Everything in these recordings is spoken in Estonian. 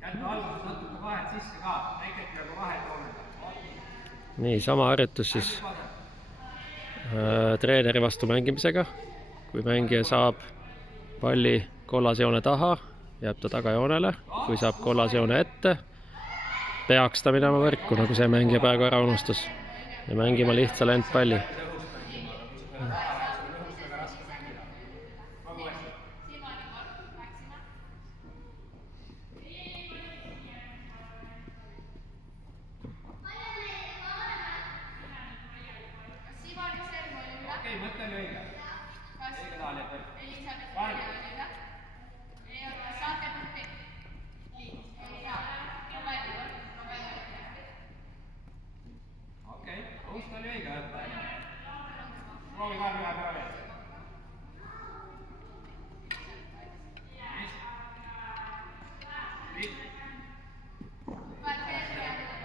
Jätta alguses natuke vahet sisse ka, väikelt peaaegu vahet jooneda. Nii, sama harjutus siis treeneri vastu mängimisega. Kui mängija saab palli kollase joone taha, jääb ta tagajoonele. Kui saab kollase joone ette, peaks ta minema võrku, nagu see mängija praegu ära unustas. Ja mängima lihtsa lendpalli. Okei, mõte oli õige. Õige taal jääb võrku. Okei, õust oli õige võtta. Proovi ka ühe päeva veel. Nii. Kui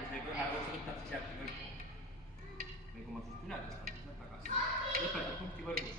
see ühe õust võtab, siis jääbki võrku. Või kui ma sust üle tõstan, siis läheb tagasi. Lõpetab punkti võrgus.